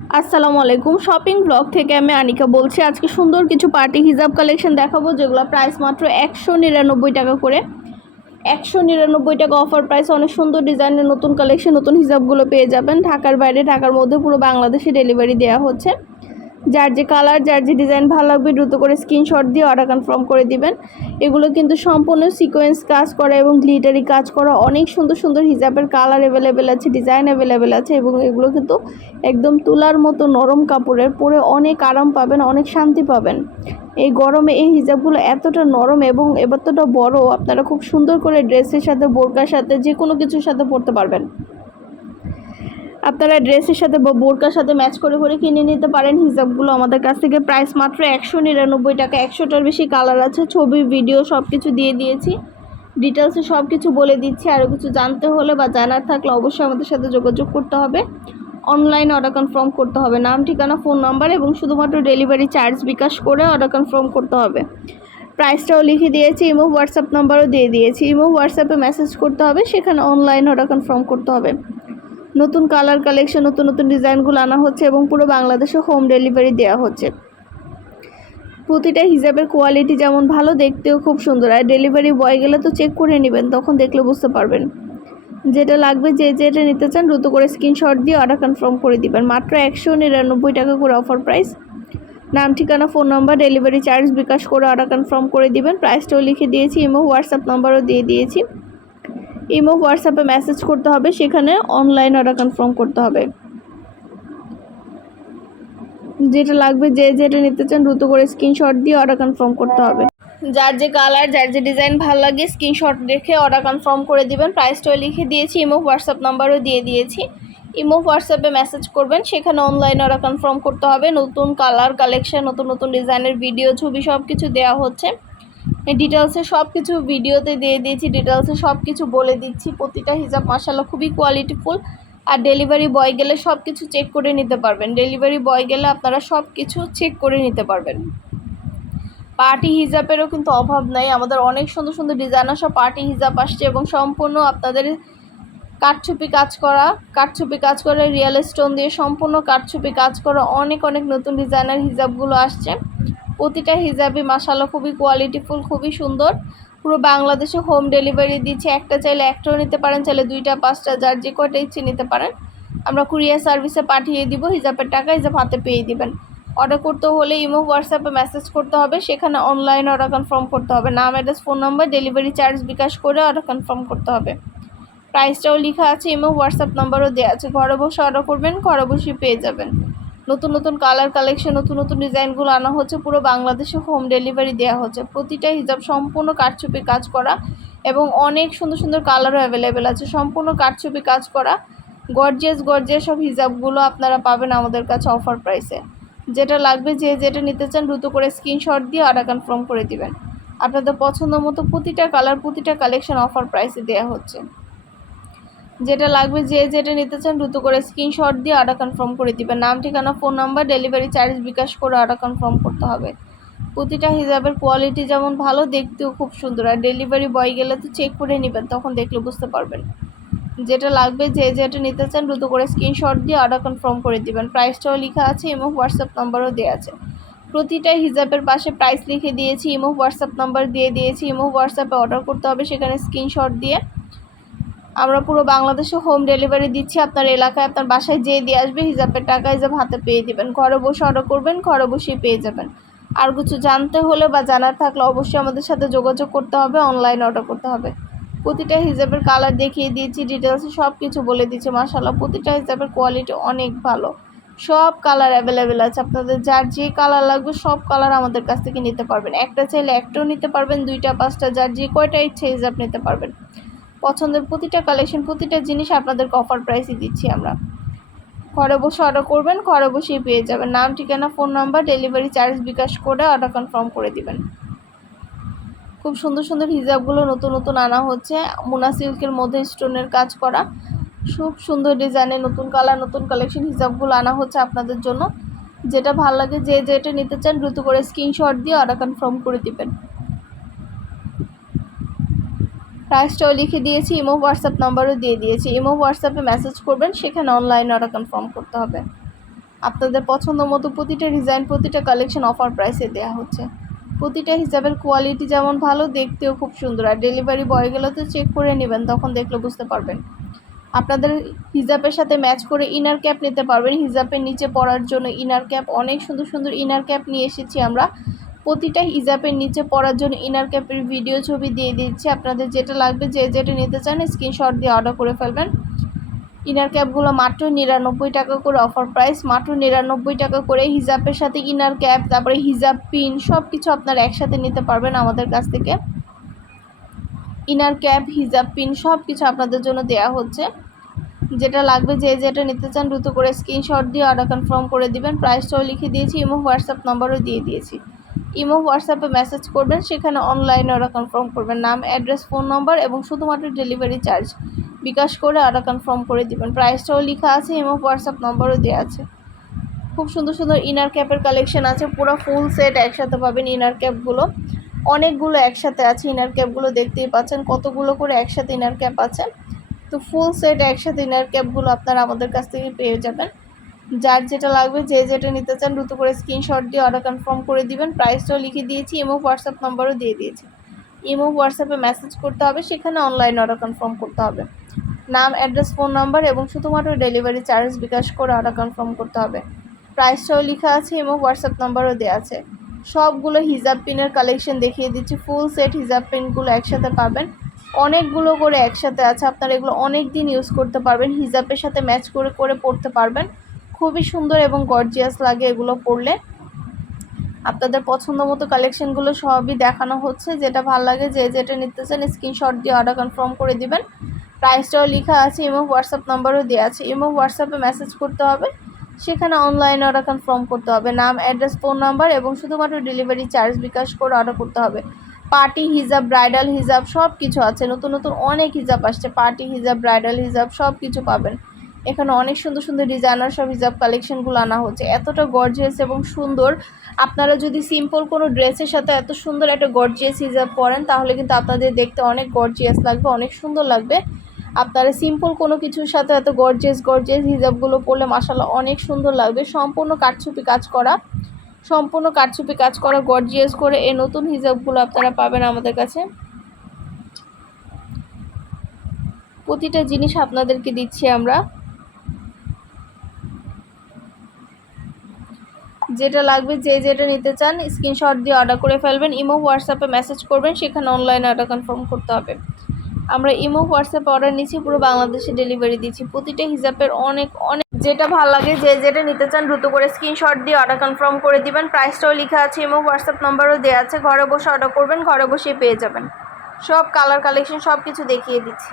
আসসালামু আলাইকুম। Shopping blog থেকে আমি আনিকা বলছি, আজকে সুন্দর কিছু পার্টি হিজাব কালেকশন দেখাবো, যেগুলো প্রাইস মাত্র একশো নিরানব্বই টাকা করে। একশো নিরানব্বই টাকা অফার প্রাইস, অনেক সুন্দর ডিজাইনের নতুন কালেকশন, নতুন হিজাবগুলো পেয়ে যাবেন। ঢাকার বাইরে, ঢাকার মধ্যে পুরো বাংলাদেশে ডেলিভারি দেওয়া হচ্ছে। যার যে কালার যার যে ডিজাইন ভালো লাগবে দ্রুত করে স্ক্রিনশট দিয়ে অর্ডার কনফার্ম করে দিবেন। এগুলো কিন্তু সম্পূর্ণ সিকোয়েন্স কাজ করা এবং গ্লিটারি কাজ করা অনেক সুন্দর সুন্দর হিজাবের কালার অ্যাভেলেবেল আছে ডিজাইন অ্যাভেলেবেল আছে এবং এগুলো কিন্তু একদম তুলার মতো নরম কাপড়ের পরে অনেক আরাম পাবেন, অনেক শান্তি পাবেন। এই গরমে এই হিজাবগুলো এতটা নরম এবং এতটা বড়, আপনারা খুব সুন্দর করে ড্রেসের সাথে, বোরকার সাথে যে কোনো কিছুর সাথে পরতে পারবেন। আপনারা ড্রেসের সাথে বা বোরকার সাথে ম্যাচ করে করে কিনে নিতে পারেন। হিজাবগুলো আমাদের কাছ থেকে প্রাইস মাত্র একশো নিরানব্বই টাকা। একশোটার বেশি কালার আছে, ছবি, ভিডিও সব কিছু দিয়ে দিয়েছি। ডিটেলসে সব কিছু বলে দিচ্ছি। আরও কিছু জানতে হলে বা জানার থাকলে অবশ্যই আমাদের সাথে যোগাযোগ করতে হবে। অনলাইন অর্ডার কনফার্ম করতে হবে। নাম, ঠিকানা ফোন নাম্বার এবং শুধুমাত্র ডেলিভারি চার্জ বিকাশ করে অর্ডার কনফার্ম করতে হবে। প্রাইসটাও লিখে দিয়েছি, ইমো হোয়াটসঅ্যাপ নাম্বারও দিয়ে দিয়েছি। ইমো হোয়াটসঅ্যাপে মেসেজ করতে হবে, সেখানে অনলাইন অর্ডার কনফার্ম করতে হবে। নতুন কালার কালেকশন নতুন নতুন ডিজাইনগুলো আনা হচ্ছে এবং পুরো বাংলাদেশে হোম ডেলিভারি দেওয়া হচ্ছে। প্রতিটা হিজাবের কোয়ালিটি যেমন ভালো, দেখতেও খুব সুন্দর। আর ডেলিভারি বয় গেলে তো চেক করে নেবেন, তখন দেখলে বুঝতে পারবেন। যেটা লাগবে, যে যেটা নিতে চান, দ্রুত করে স্ক্রিনশট দিয়ে অর্ডার কনফার্ম করে দিবেন। মাত্র একশো নিরানব্বই টাকা করে অফার প্রাইস নাম, ঠিকানা phone number delivery charge bKash করে অর্ডার কনফার্ম করে দিবেন। প্রাইসটাও লিখে দিয়েছি এবং হোয়াটসঅ্যাপ নাম্বারও দিয়ে দিয়েছি। ইমো, হোয়াটসঅ্যাপে মেসেজ করতে হবে, সেখানে অনলাইন অর্ডার কনফার্ম করতে হবে। যেটা লাগবে যে যেটা নিতে চান দ্রুত করে স্ক্রিনশট দিয়ে অর্ডার কনফার্ম করতে হবে। যার যে কালার যার যে ডিজাইন ভালো লাগে স্ক্রিনশট রেখে অর্ডার কনফার্ম করে দিবেন। প্রাইসটাও লিখে দিয়েছি, ইমো, হোয়াটসঅ্যাপ নাম্বারও দিয়ে দিয়েছি। ইমো, হোয়াটসঅ্যাপে মেসেজ করবেন, সেখানে অনলাইন অর্ডার কনফার্ম করতে হবে। নতুন কালার কালেকশন নতুন নতুন ডিজাইনের ভিডিও ছবি সব কিছু দেওয়া হচ্ছে। ডিটেলসে সব কিছু ভিডিওতে দিয়ে দিয়েছি ডিটেলসে সব কিছু বলে দিচ্ছি। প্রতিটা হিজাব মাসাল্লাহ খুবই কোয়ালিটিফুল আর ডেলিভারি বয় গেলে সব কিছু চেক করে নিতে পারবেন। ডেলিভারি বয় গেলে আপনারা সব কিছু চেক করে নিতে পারবেন। পার্টি হিজাবেরও কিন্তু অভাব নাই। আমাদের অনেক সুন্দর সুন্দর ডিজাইনার সব পার্টি হিজাব আসছে এবং সম্পূর্ণ আপনাদের কাঠছুপি কাজ করা, কাঠছুপি কাজ করে রিয়েল স্টোন দিয়ে সম্পূর্ণ কাঠছুপি কাজ করা, অনেক অনেক নতুন ডিজাইনার হিজাবগুলো আসছে। প্রতিটা হিজাবই মাসাল্লাহ খুবই কোয়ালিটিফুল খুবই সুন্দর। পুরো বাংলাদেশে হোম ডেলিভারি দিচ্ছে, একটা চাইলে একটাও নিতে পারেন, চাইলে দুইটা, পাঁচটা, যার যে কয়টা ইচ্ছে নিতে পারেন। আমরা কুরিয়ার সার্ভিসে পাঠিয়ে দিব, হিজাবের টাকা হিজাব হাতে পেয়ে দিবেন। অর্ডার করতে হলে ইমো হোয়াটসঅ্যাপে মেসেজ করতে হবে, সেখানে অনলাইন অর্ডার কনফার্ম করতে হবে। নাম address phone number delivery charge bKash করে অর্ডার কনফার্ম করতে হবে। প্রাইসটাও লেখা আছে, ইমো হোয়াটসঅ্যাপ নাম্বারও দেওয়া আছে। ঘরে বসে অর্ডার করবেন, ঘরে বসে পেয়ে যাবেন। নতুন নতুন কালার কালেকশন নতুন নতুন ডিজাইনগুলো আনা হচ্ছে, পুরো বাংলাদেশে হোম ডেলিভারি দেওয়া হচ্ছে। প্রতিটা হিজাব সম্পূর্ণ কাঠছুপি কাজ করা এবং অনেক সুন্দর সুন্দর কালারও অ্যাভেলেবেল আছে। সম্পূর্ণ কাঠছুপি কাজ করা। গর্জিয়াস গর্জিয়াস সব হিজাবগুলো আপনারা পাবেন আমাদের কাছে অফার প্রাইসে যেটা লাগবে, যে যেটা নিতে চান, দ্রুত করে স্ক্রিনশট দিয়ে অর্ডার কনফার্ম করে দিবেন। আপনাদের পছন্দ মতো প্রতিটা কালার প্রতিটা কালেকশন অফার প্রাইসে দেওয়া হচ্ছে। যেটা লাগবে যে যেটা নিতে চান দ্রুত করে স্ক্রিনশট দিয়ে অর্ডার কনফার্ম করে দিবেন। নাম, ঠিকানা phone number delivery charge bKash করে অর্ডার কনফার্ম করতে হবে। প্রতিটা হিসাবের কোয়ালিটি যেমন ভালো, দেখতেও খুব সুন্দর। আর ডেলিভারি বয় গেলে তো চেক করে নেবেন, তখন দেখলে বুঝতে পারবেন। যেটা লাগবে যে যেটা নিতে চান দ্রুত করে স্ক্রিনশট দিয়ে অর্ডার কনফার্ম করে দিবেন। প্রাইসটাও লেখা আছে এবং হোয়াটসঅ্যাপ নাম্বারও দেওয়া আছে। প্রতিটা হিজাবের পাশে প্রাইস লিখে দিয়েছি ইমো হোয়াটসঅ্যাপ নাম্বার দিয়ে দিয়েছি ইমো হোয়াটসঅ্যাপে অর্ডার করতে হবে, সেখানে স্ক্রিনশট দিয়ে আমরা পুরো বাংলাদেশে হোম ডেলিভারি দিচ্ছি, আপনার এলাকায় আপনার বাসায় যেয়ে দিয়ে আসবে হিজাবের টাকা, হিসাব হাতে পেয়ে দেবেন। ঘরে বসে অর্ডার করবেন, ঘরে বসেই পেয়ে যাবেন। আর কিছু জানতে হলে বা জানার থাকলে অবশ্যই আমাদের সাথে যোগাযোগ করতে হবে অনলাইন অর্ডার করতে হবে। প্রতিটা হিজাবের কালার দেখিয়ে দিয়েছি ডিটেলসে সব কিছু বলে দিচ্ছি মাসাল্লাহ প্রতিটা হিজাবের কোয়ালিটি অনেক ভালো। সব কালার অ্যাভেলেবেল আছে। আপনাদের যার যে কালার লাগবে, সব কালার আমাদের কাছ থেকে নিতে পারবেন। একটা চাইলে একটাও নিতে পারবেন, দুইটা, পাঁচটা, যার যে কয়টা ইচ্ছে হিজাব নিতে পারবেন। পছন্দের প্রতিটা কালেকশন প্রতিটা জিনিস আপনাদেরকে অফার প্রাইসে দিচ্ছি আমরা। ঘরে বসে অর্ডার করবেন, ঘরে বসেই পেয়ে যাবেন। নাম, ঠিকানা phone number delivery charge bKash করে অর্ডার কনফার্ম করে দিবেন। খুব সুন্দর সুন্দর হিজাবগুলো নতুন নতুন আনা হচ্ছে। মুনা সিল্কের মধ্যে স্টোনের কাজ করা। খুব সুন্দর ডিজাইনের নতুন কালার নতুন কালেকশন হিজাবগুলো আনা হচ্ছে আপনাদের জন্য। যেটা ভালো লাগে, যে যেটা নিতে চান দ্রুত করে স্ক্রিনশট দিয়ে অর্ডার কনফার্ম করে দিবেন। প্রাইসটাও লিখে দিয়েছি ইমো হোয়াটসঅ্যাপ নাম্বারও দিয়ে দিয়েছি। ইমো হোয়াটসঅ্যাপে মেসেজ করবেন, সেখানে অনলাইন অর্ডার কনফার্ম করতে হবে। আপনাদের পছন্দ মতো প্রতিটা ডিজাইন প্রতিটা কালেকশন অফার প্রাইসে দেওয়া হচ্ছে। প্রতিটা হিসাবের কোয়ালিটি যেমন ভালো, দেখতেও খুব সুন্দর। আর ডেলিভারি বয়গুলো তো চেক করে নেবেন, তখন দেখলে বুঝতে পারবেন। আপনাদের হিজাবের সাথে ম্যাচ করে ইনার ক্যাপ নিতে পারবেন। হিজাবের নিচে পরার জন্য ইনার ক্যাপ অনেক সুন্দর সুন্দর ইনার ক্যাপ নিয়ে এসেছি আমরা। প্রতিটা হিজাবের নিচে পরার জন্য ইনার ক্যাপের ভিডিও ছবি দিয়ে দিচ্ছি। আপনাদের যেটা লাগবে, যে যেটা নিতে চান স্ক্রিনশট দিয়ে অর্ডার করে ফেলবেন। ইনার ক্যাপগুলো মাত্র নিরানব্বই টাকা করে অফার প্রাইস মাত্র নিরানব্বই টাকা করে হিজাবের সাথে ইনার ক্যাপ তারপরে হিজাব পিন সব কিছু আপনারা একসাথে নিতে পারবেন আমাদের কাছ থেকে। ইনার ক্যাপ হিজাব পিন সব কিছু আপনাদের জন্য দেয়া হচ্ছে। যেটা লাগবে, যে যেটা নিতে চান, দ্রুত করে স্ক্রিনশট দিয়ে অর্ডার কনফার্ম করে দিবেন। প্রাইসটাও লিখে দিয়েছি, এবং হোয়াটসঅ্যাপ নম্বরও দিয়ে দিয়েছি। ইমো, হোয়াটসঅ্যাপে মেসেজ করবেন, সেখানে অনলাইনে অর্ডার কনফার্ম করবেন নাম অ্যাড্রেস ফোন নম্বর এবং শুধুমাত্র ডেলিভারি চার্জ বিকাশ করে অর্ডার কনফার্ম করে দিবেন। প্রাইসটাও লেখা আছে, ইমো, হোয়াটসঅ্যাপ নম্বরও দেওয়া আছে। খুব সুন্দর সুন্দর ইনার ক্যাপের কালেকশন আছে, পুরো ফুল সেট একসাথে পাবেন ইনার ক্যাপগুলো অনেকগুলো একসাথে আছে ইনার ক্যাপগুলো দেখতেই পাচ্ছেন কতগুলো করে একসাথে ইনার ক্যাপ আছে। তো ফুল সেট একসাথে ইনার ক্যাপগুলো আপনারা আমাদের কাছ থেকে পেয়ে যাবেন। যার যেটা লাগবে, যে যেটা নিতে চান, দ্রুত করে স্ক্রিনশট দিয়ে অর্ডার কনফার্ম করে দিবেন। প্রাইসটাও লিখে দিয়েছি ইমো হোয়াটসঅ্যাপ নাম্বারও দিয়ে দিয়েছি। ইমো হোয়াটসঅ্যাপে মেসেজ করতে হবে, সেখানে অনলাইন অর্ডার কনফার্ম করতে হবে। নাম অ্যাড্রেস ফোন নাম্বার এবং শুধুমাত্র ডেলিভারি চার্জ বিকাশ করে অর্ডার কনফার্ম করতে হবে। প্রাইসটাও লেখা আছে এবং হোয়াটসঅ্যাপ নাম্বারও দেওয়া আছে। সবগুলো হিজাব পিনের কালেকশন দেখিয়ে দিচ্ছি ফুল সেট হিজাব পিনগুলো একসাথে পাবেন। অনেকগুলো করে একসাথে আছে, আপনারা এগুলো অনেক দিন ইউজ করতে পারবেন, হিজাবের সাথে ম্যাচ করে করে পড়তে পারবেন। খুবই সুন্দর এবং গর্জিয়াস লাগে এগুলো পরলে। আপনাদের পছন্দ মতো কালেকশনগুলো সবই দেখানো হচ্ছে। যেটা ভালো লাগে, যে যেটা নিতে চান স্ক্রিনশট দিয়ে অর্ডার কনফার্ম করে দিবেন। প্রাইসটাও লেখা আছে এবং হোয়াটসঅ্যাপ নাম্বারও দেওয়া আছে। এবং হোয়াটসঅ্যাপে মেসেজ করতে হবে, সেখানে অনলাইনে অর্ডার কনফার্ম করতে হবে। নাম অ্যাড্রেস ফোন নাম্বার এবং শুধুমাত্র ডেলিভারি চার্জ বিকাশ করে অর্ডার করতে হবে। পার্টি হিজাব ব্রাইডাল হিজাব সব কিছু আছে। নতুন নতুন অনেক হিজাব আসছে। পার্টি হিজাব ব্রাইডাল হিজাব সব কিছু পাবেন। এখানে অনেক সুন্দর সুন্দর ডিজাইনার সব হিজাব কালেকশনগুলো আনা হচ্ছে। এতটা গর্জিয়াস এবং সুন্দর। আপনারা যদি সিম্পল কোনো ড্রেসের সাথে এত সুন্দর একটা গর্জিয়াস হিজাব পরেন, তাহলে কিন্তু আপনাদের দেখতে অনেক গর্জিয়াস লাগবে, অনেক সুন্দর লাগবে। আপনারা সিম্পল কোনো কিছুর সাথে এত গর্জিয়াস গর্জিয়াস হিজাবগুলো পরলে মাসাল্লাহ অনেক সুন্দর লাগবে। সম্পূর্ণ কাঠছুপি কাজ করা। সম্পূর্ণ কাঠছুপি কাজ করা গর্জিয়াস করে এই নতুন হিজাবগুলো আপনারা পাবেন আমাদের কাছে। প্রতিটা জিনিস আপনাদেরকে দিচ্ছি আমরা। যেটা লাগবে, যে যেটা নিতে চান স্ক্রিনশট দিয়ে অর্ডার করে ফেলবেন। ইমো হোয়াটসঅ্যাপে মেসেজ করবেন, সেখানে অনলাইনে অর্ডার কনফার্ম করতে হবে। আমরা ইমো হোয়াটসঅ্যাপে অর্ডার নিচ্ছি, পুরো বাংলাদেশে ডেলিভারি দিচ্ছি। প্রতিটা হিসাবের অনেক অনেক, যেটা ভালো লাগে, যে যেটা নিতে চান, দ্রুত করে স্ক্রিনশট দিয়ে অর্ডার কনফার্ম করে দিবেন। প্রাইসটাও লেখা আছে, ইমো হোয়াটসঅ্যাপ নাম্বারও দেওয়া আছে। ঘরে বসে অর্ডার করবেন, ঘরে বসেই পেয়ে যাবেন। সব কালার কালেকশন সব কিছু দেখিয়ে দিচ্ছি।